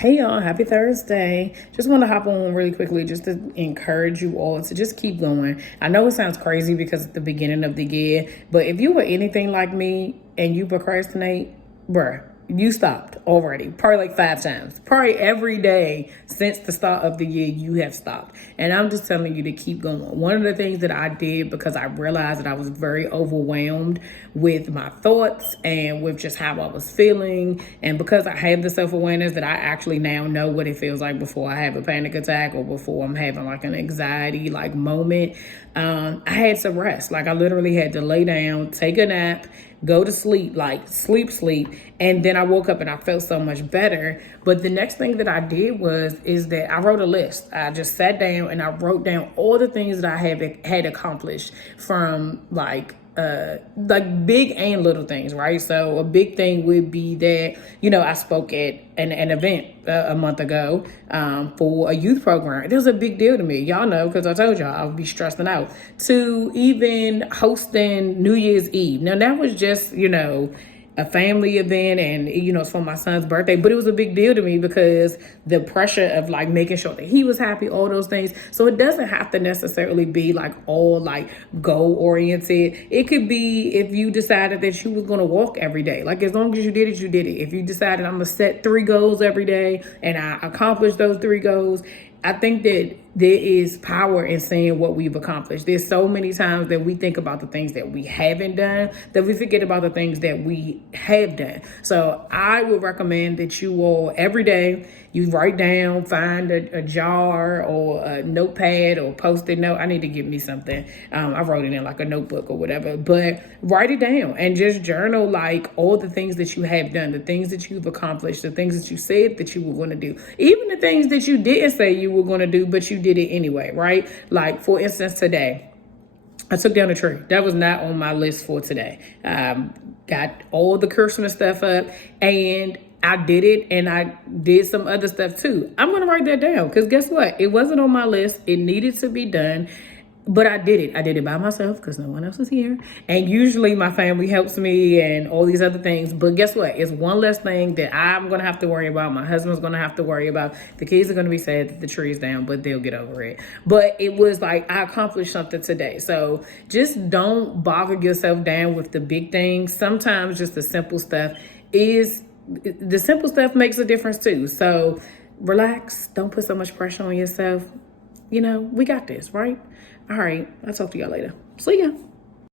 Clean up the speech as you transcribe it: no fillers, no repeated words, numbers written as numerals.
Hey y'all, happy Thursday. Just want to hop on really quickly just to encourage you all to just keep going. I know it sounds crazy because it's the beginning of the year, but if you were anything like me and you procrastinate, bruh, you stopped already. Probably like 5 times. Probably every day since the start of the year, you have stopped. And I'm just telling you to keep going. One of the things that I did because I realized that I was very overwhelmed with my thoughts and with just how I was feeling. And because I have the self-awareness that I actually now know what it feels like before I have a panic attack or before I'm having like an anxiety like moment, I had to rest. Like I literally had to lay down, take a nap, go to sleep, like sleep. And then I woke up and I felt so much better. But the next thing that I did is that I wrote a list. I just sat down and I wrote down all the things that I had accomplished from like big and little things, right? So a big thing would be that, I spoke at an event a month ago for a youth program. It was a big deal to me. Y'all know, because I told y'all I would be stressing out. To even hosting New Year's Eve. Now that was just, a family event and it's for my son's birthday, but it was a big deal to me because the pressure of like making sure that he was happy, all those things. So it doesn't have to necessarily be like all like goal oriented. It could be if you decided that you was going to walk every day, like as long as you did it, you did it. If you decided I'm gonna set 3 goals every day and I accomplished those 3 goals, I think that there is power in saying what we've accomplished. There's so many times that we think about the things that we haven't done that we forget about the things that we have done. So I would recommend that you all every day you write down, find a jar or a notepad or post-it note. I need to get me something. I wrote it in like a notebook or whatever, but write it down and just journal like all the things that you have done, the things that you've accomplished, the things that you said that you were going to do, even the things that you didn't say you were going to do, but you did it anyway, right? Like for instance, today, I took down a tree. That was not on my list for today. Got all the Christmas stuff up and I did it and I did some other stuff too. I'm going to write that down because guess what? It wasn't on my list. It needed to be done. But I did it. I did it by myself because no one else is here. And usually my family helps me and all these other things. But guess what? It's one less thing that I'm going to have to worry about. My husband's going to have to worry about. The kids are going to be sad that the tree's down, but they'll get over it. But it was like I accomplished something today. So just don't boggle yourself down with the big things. Sometimes just the simple stuff makes a difference too. So relax. Don't put so much pressure on yourself. We got this, right? All right. I'll talk to y'all later. See ya.